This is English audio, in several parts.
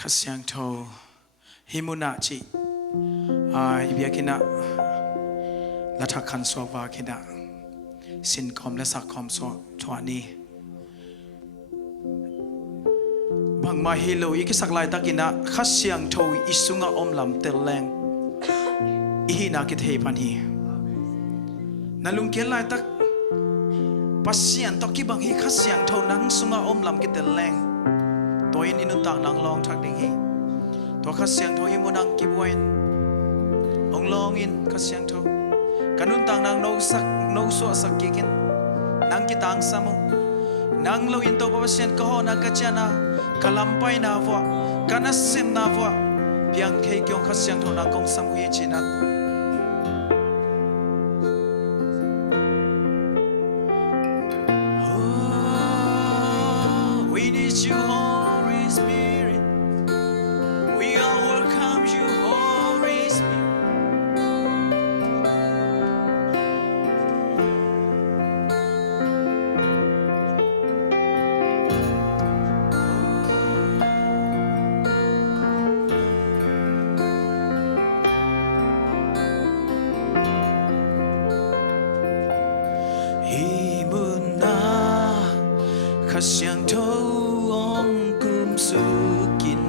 khasiang tho himuna chi ibiakina lathakhan sowa kina sin kom le sakom so thwani bangma hilo ikisaklai takina khasiang tho isunga omlam teleng ihina ki thei pan hi nalung kelai tak pasian toki bang hi khasiang tho nang sunga omlam ki teleng toin inun tak nang long thak ding hi to khasiang tho hi monang ki boin ong long in khasiang tho kanun tang nang no so sak kikin nang ki tang samu nang lo in to pasian ko na ka chana kalampai na vo kanasim na vo piang thei kyong khasiang tho nang kong samu hi chinat you, Holy Spirit. We all welcome you, Holy Spirit. Himuna khasiang tho sukin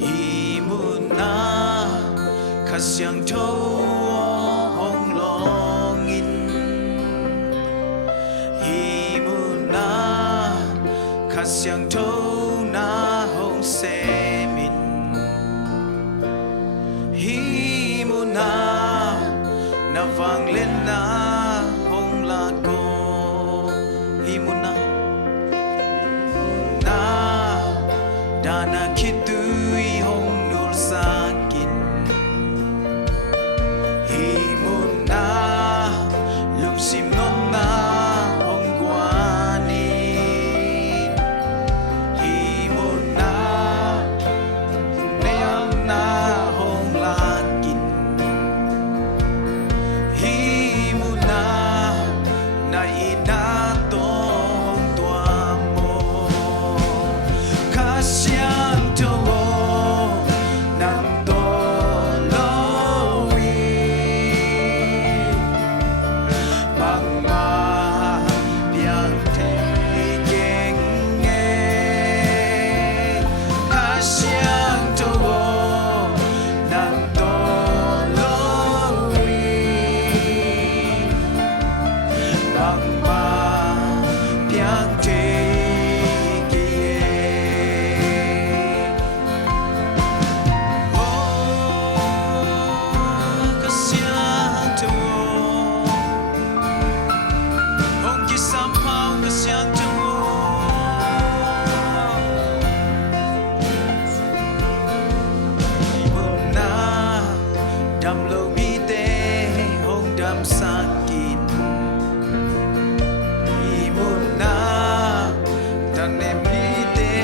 himuna khasiang tho hong longin himuna khasiang tho na hong semin himuna na vang lên na hong la ko himuna Dana kitui hong nur sakin himuna lum sim non na hong guani himuna neang na hong lakin himuna na inato sakin himuna tanem lite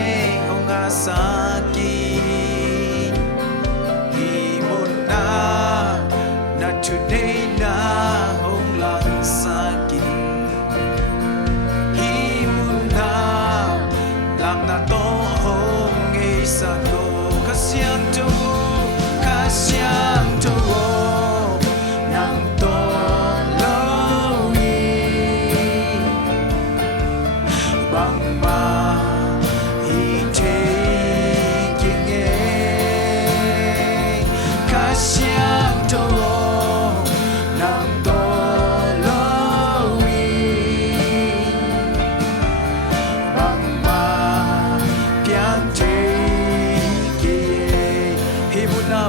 hong asakin himuna na today na hong lang sakin himuna lam na to hong isa ko khasiang tho nang to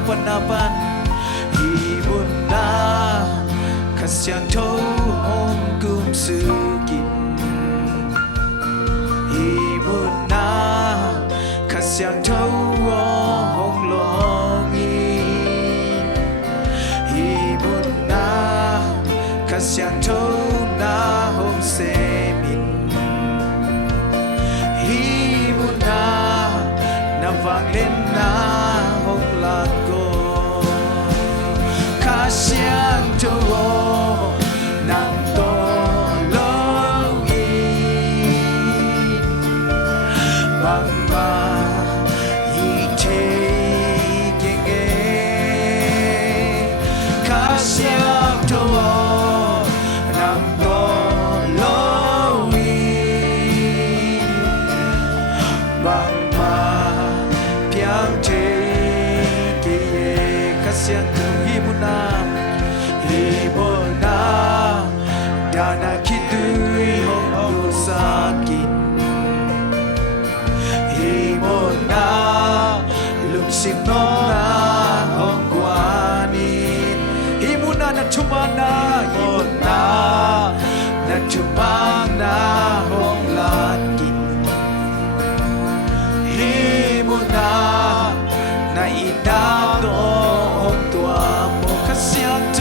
panapan himuna khasiang tho hong kum sukin himuna khasiang tho hong longin himuna khasiang tho na hong semin himuna na vang lên na hong lạc khasiang tho nang to lo Mama 이태경에 가시악도워 남돌로위 Mama 병태기에 가시악도 이무나 다나 기두이 홍도 사긴 이모나 룩심노나 홍관인 이모나 나투마나 이모나 나투마나 홍라긴 이모나 나이나도 홍도아모 가시앙도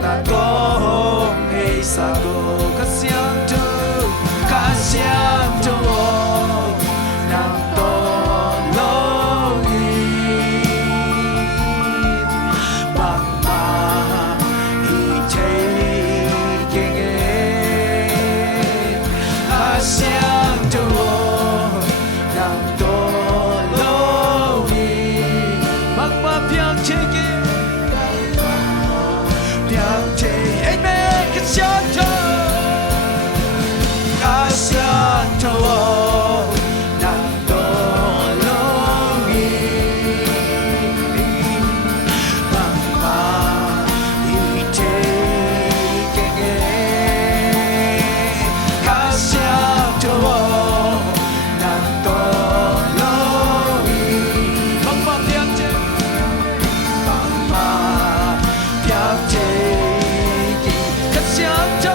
나도 회사고 가시앙도 나도 로이 막마 이태경에 가시앙도 나도 로이 막마 병태기 Amen. Kasyanto, kasyanto, nandolongi, mama itekenge. Kasyanto, nandolongi, mama piante, mama piante. Kasyanto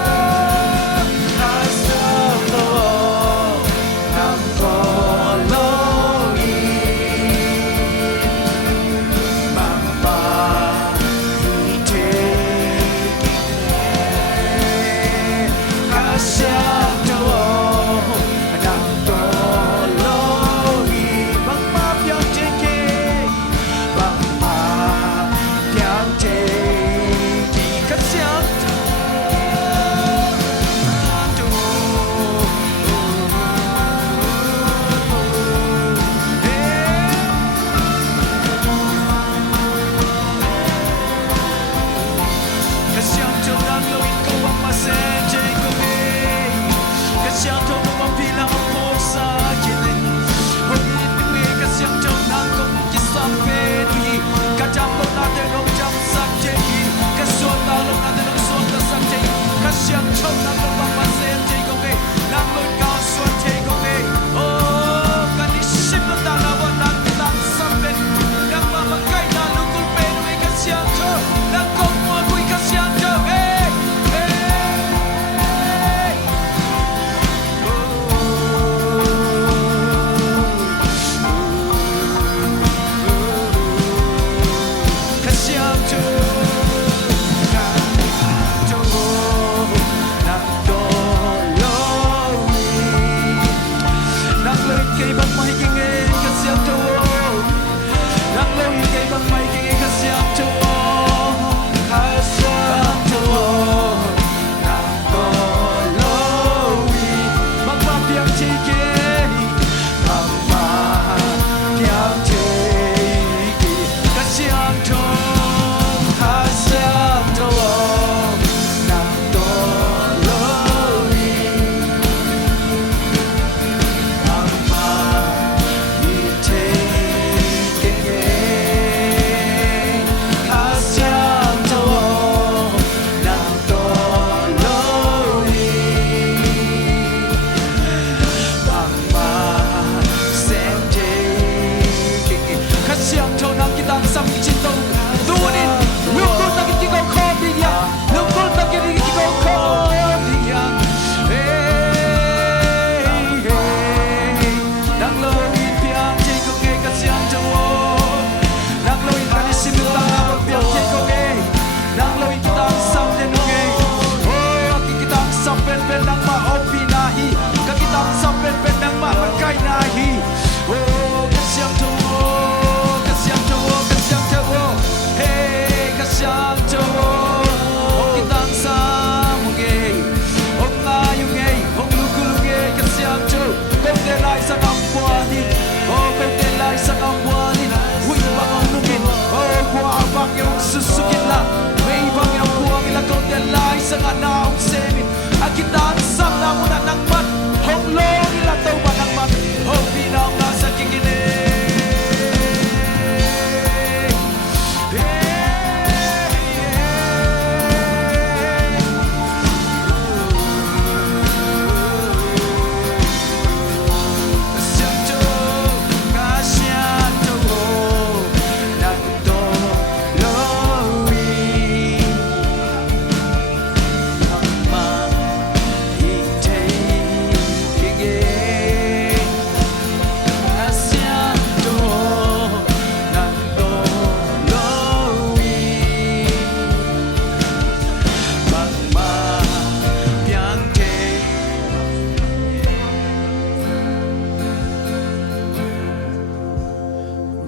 sanga naong semin akitan sam na muna nang mat hong long ilataw ba nang mat hong pinaw na sa kikine.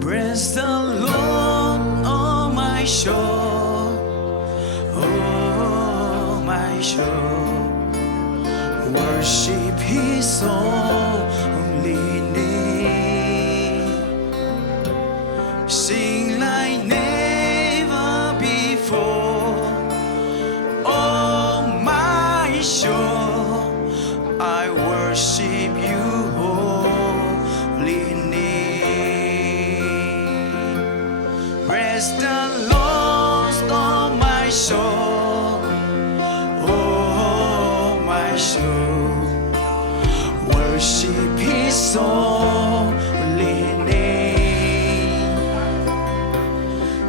Bless the Lord, oh my soul, oh my soul. Worship His holy name. Sing like never before, oh my soul. I worship You, holy name. Praise the Lord, oh my soul, oh my soul. Worship His holy name.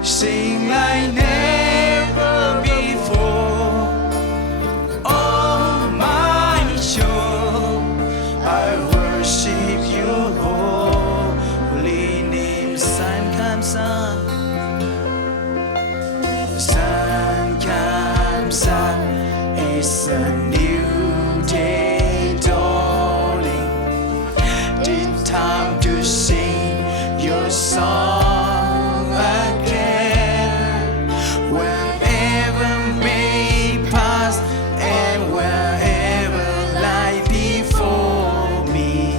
Sing like never before, oh my soul. I worship You, holy name. Sun comes up. Sun comes up, it's a new day dawning. It's time to sing Your song again. Wherever may pass and wherever lie before me,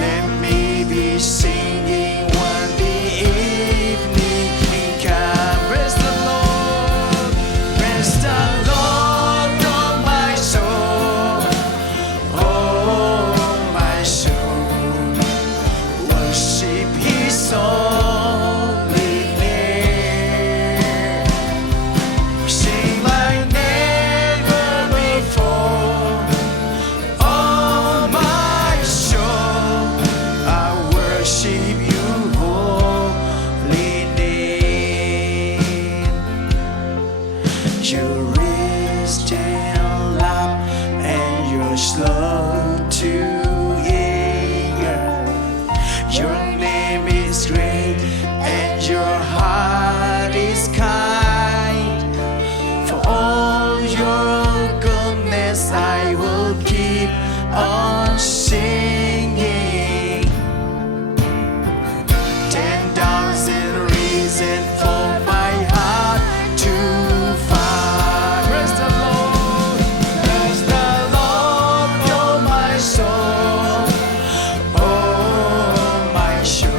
let me be singing when the evening comes. Praise the Lord, oh my soul, oh my soul. Worship His holy name. Sing like never before, oh my soul. I worship You, holy name. You raised in love and You're slow to anger. Your name is great and Your heart is kind. For all Your goodness I will keep on singing. 10,000 reasons for my heart to find. Praise the Lord, oh my soul, oh my soul.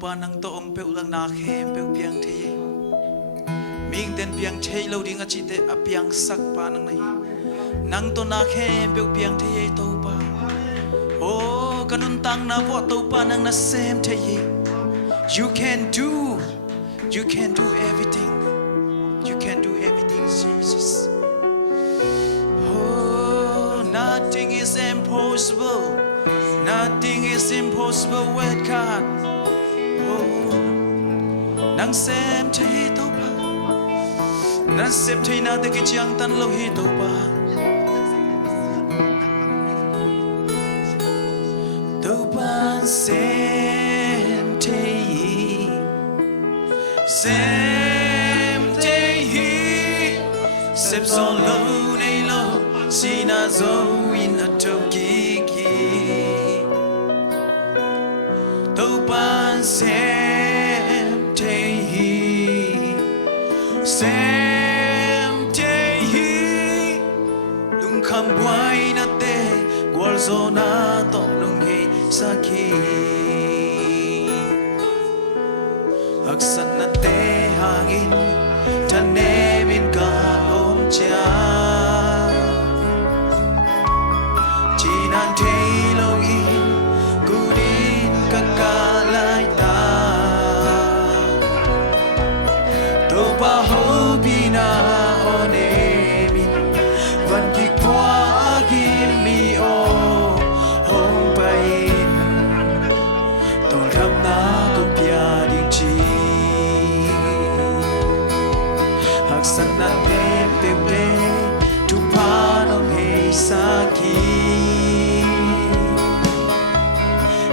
pa nang to ong pe ulang na khem pe piang the ming ten piang thei lo ding a chi te a piang sak pa nang nai nang to na khem pe piang the to pa oh kanun tang na po to pa nang na sem the you can do everything Jesus. Oh, nothing is impossible with God. Oh, nang sem thei to pa nang sem thei na te ki chiang tan lo hi to pa sem thei sep so lo nei lo sina zo in a tokiki to pan sem thei lung kham boy na te gwal zo na to lung he saki aksan na te hangin tanemin ka om cha chinan thei lo in kunin kakalai ta to pa ho bina onemin van ki kwa kim mi o hong pain to ram na ko pia ding chi san na te pe pe tu pa no he saki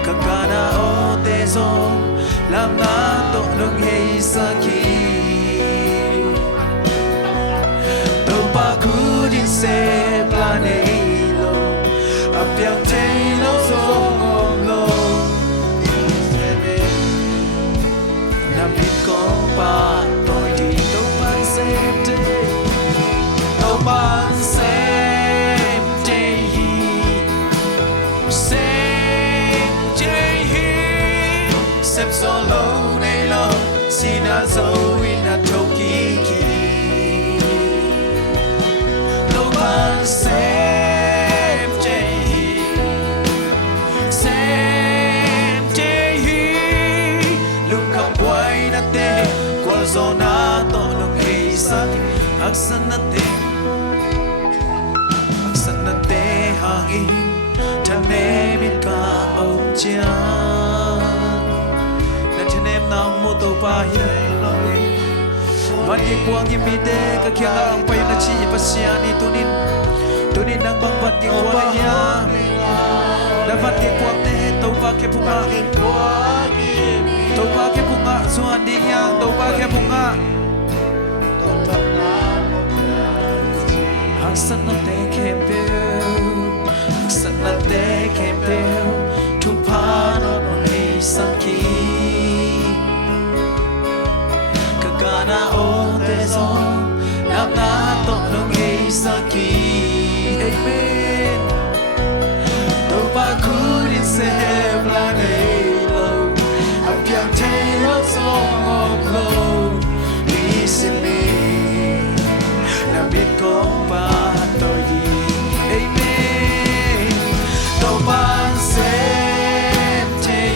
kakana o te zo lam na to lo he saki to pa ku din se plane lo apyang te lo so ngom lo na bit ko pa toi di to pan sem sep so lo nei lo sina zo in a tokiki lo pan sem thei lung kham boy na te kwal zo na to lung he sak aksan na te hangin tanemin ka om cha na tanem na mo to pa hi man ki kuang ki mi te ka kya ang pa na chi pa sia ni tunin nang bang ban ki kuang ya na ban ki kuang te to pa ke punga zuan ding yang to pa ke punga aksan na te kem pe Sanate kempeu tu pano no hei saki kakana o te zo nam na to no hei saki amen to pa kurin se plane lo apyang te lo so ngom lo listen me na bit ko pa toi di amen to pan sem thei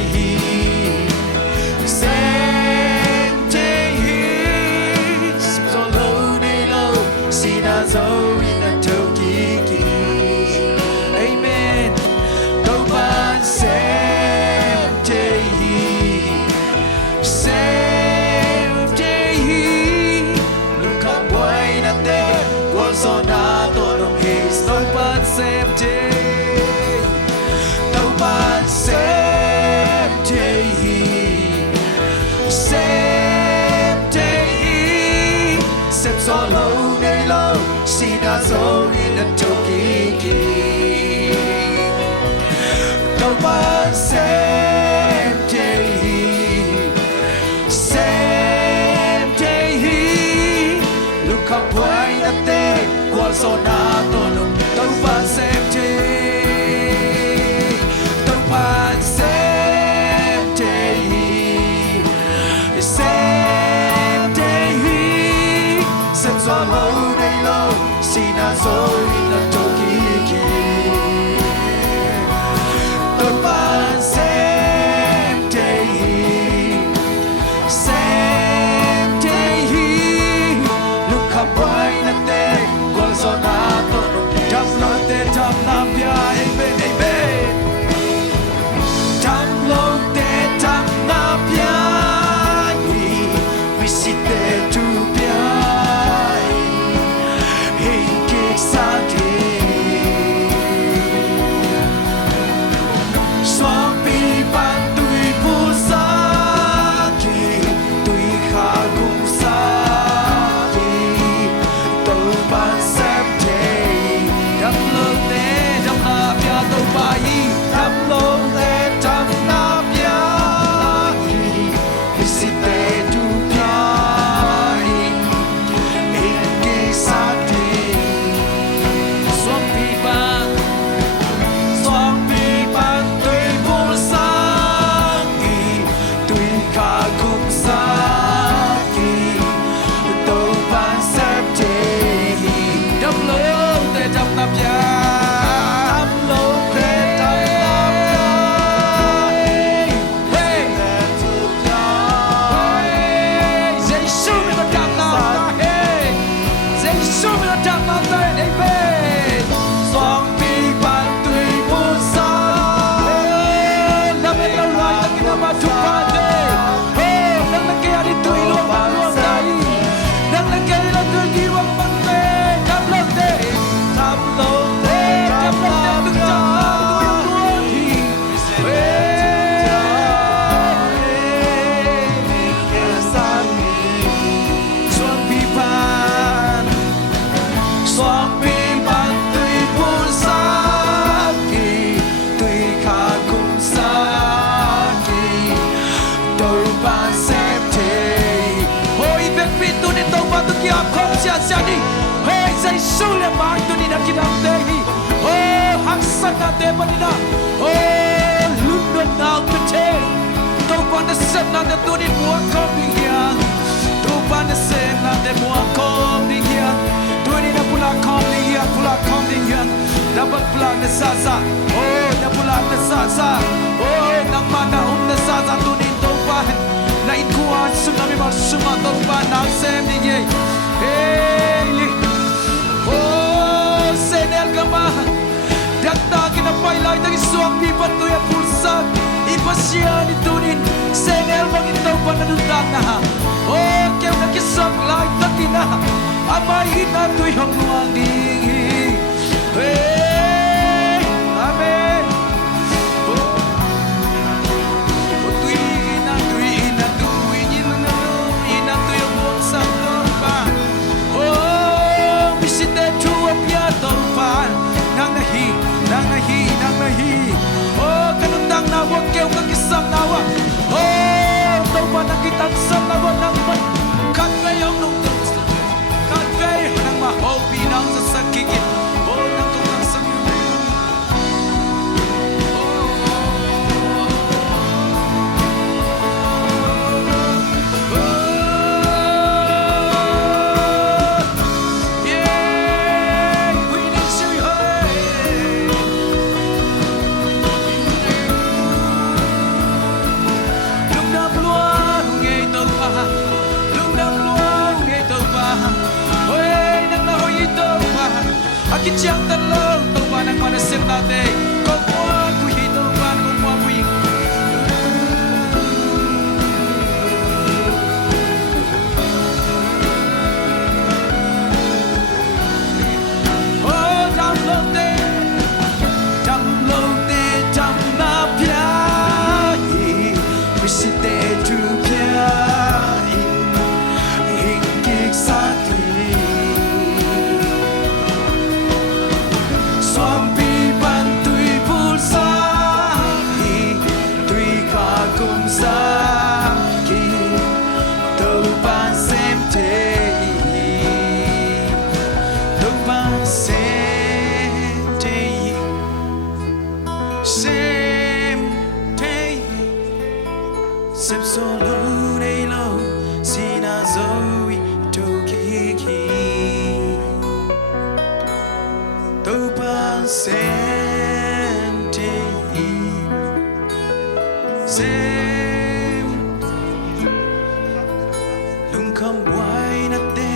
so lo nei lo sina zo in a tokiki amen to pan sem thei look up boy na te kwal so na to dong he to pan sem thei sep so lo nei lo sina zo in a tokiki to pan sem thei look up boy na te kwal so na to no to pan sem thei lâu nay lâu xin à rồi là tôi kỳ tôi ban xem thế lúc khắp quay nát tê qua gió nát tôi trăm lo tê trăm năm bia amen amen trăm lo tê trăm năm bia visite tu bia hình kick sa Swami ban tui pusaki tui khagum saki tôi ban xem thế đâm lơ té đâm na bia tôi bay đâm lơ té đâm na bia visite tu bia in ki saki Swami ban Sule mai tu ni nak kita tehi, oh haksana te panina, oh lundun nau kece, tu pada senang te tu ni buat kau dingyan, tu pada senang te buat kau dingyan, tu ni nak pula kau dingyan, dapat pula nesasa, oh nak pula nesasa, oh nak mana nesasa tu ni tu pada, nak ikuan tsunami masuk tu pada nak sem dingyan, hey. Oh, senel kama dakta kinapay lai tagi suami patu ya pulsa ipasya ni tunin senel mangitaw pa nadundag na oh kaya nakisap lai takina amay na tuy hangluang dingi hey amen oh tuy ina tuy ang buong sakto pa visite tu apia topan nang nahi oh kanundang nawa keu kakisam nawa oh topan nakitan sam nawa nang man katwayong nung katway nang mahobi nang sasakigit oh nang tungang sang Akit siyang talong tuwa ng manasir natin Kumuha kuhi tuwa kumuha kuhi Oh, download te, jam na piyahi Visite tu piyahi Hingkik sa Sep solo day low, sina Zomi, Tokiki. same day same lung kam wai na te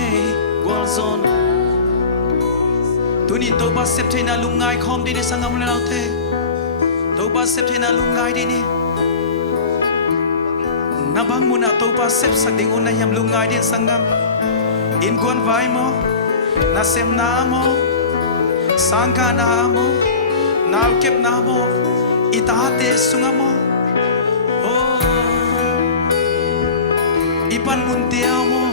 wal zon tu ni to ba sep the na lung ngai khom di ni sangam le nau te to ba sep the na lung ngai di ni na bang mu na to ba sep sak ding un na yam lung ngai di sangam in gon vai mo na sem na mo sangka na mo nau kep na mo itate sunga mo oh ipan mun tia mo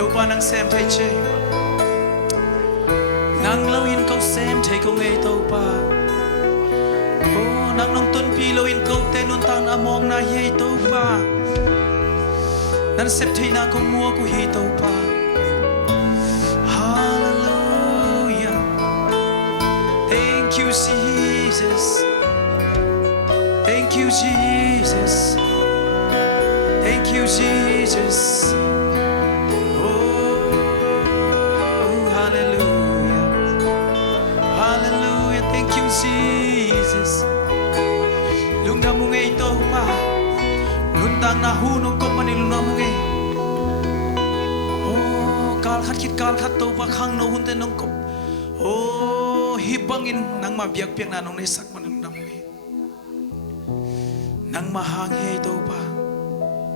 to pa nang sem thai che nang lo in kau sem thai ko ngei to pa oh nang nong ton pi lo in kau te nun tang among na ye to pa nan sep thai na ko mua ko hi to pa hallelujah thank you Jesus thank you Jesus thank you Jesus oh hallelujah hallelujah thank you Jesus lung da mung ei to pa nun tang na hu nong kom mani lung da mung ei oh kal khat kit kal khat to pa khang no hun te nong kop oh hi bangin nang ma biak piak na nong nei sak man lung da mung ei nang ma hang ei to pa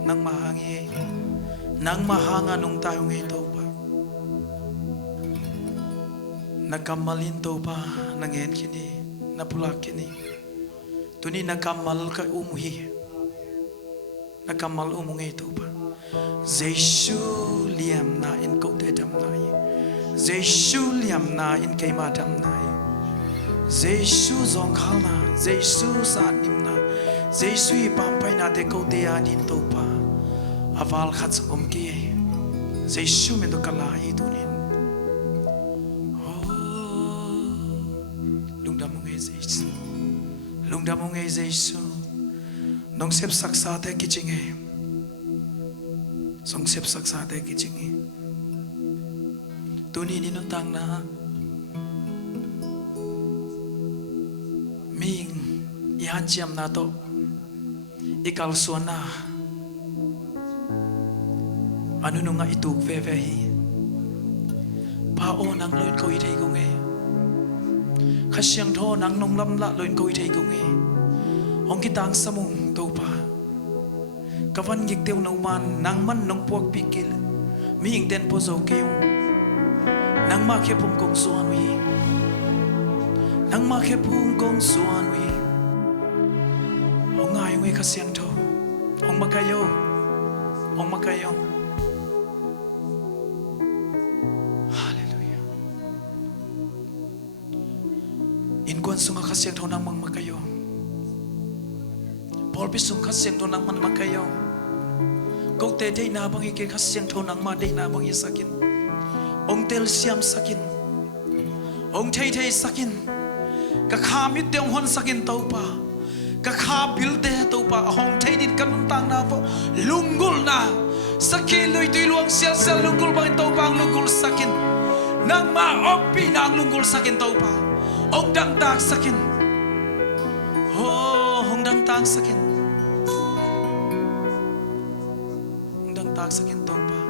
nang ma hang ei nang ma hanga nong ta hung ei to pa nakamalin to pa nang en kini napulak kini tuni nakamal ka umuhi nakamal umungay to pa Jesu liam na in ko te dam nai Jesu liam na in kay madam nai Jesu zong khalna Jesu sa nim na Jesu ipampai na te ko te adin to pa aval khat som ki Jesu men to kala hi tunin lung da mong Jesu nong sep saksa te kichinge song sep saksa te kichinge tuni ni nun tang na ming ihan chiam na to ikal suana anu nunga ituk ve ve hi pa o nang loin ko i thei ko nge khasyang tho nang nong lam la loin ko i thei ko nge ong ki tang samung to pa kawan gik teu no man nang man nong puak pikil mi ing ten po zo keu nang ma khe pum kong suan wi nang ma khe pum kong suan wi ong ngai we khasyang tho ong makayo hallelujah in kon sunga khasyang tho nang mang makayo Pawlpi sung khasyang tho nang man makayo ko te dei na bang ike khasyang tho nang ma dei na bang i sakin ong tel siam sakin ong thei thei sakin ka kha mi teong hon sakin to pa ka kha bil te to pa hong thei dit kan tang na po lungul na sakin loi tui luang sial sel lungul bang to pa lungul sakin nang ma opi nang lungul sakin to pa ong dang tak sakin hong dang tak sakin tak sakin tong pa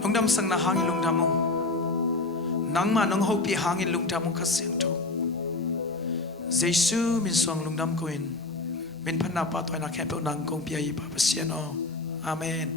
nong dam sang na hangin lung dam nang ma nong hopi hangin lung dam khasyang tho Jesu min suang lung dam koin min phana pa toy na khem pe nang kong pi ai pa pasian o amen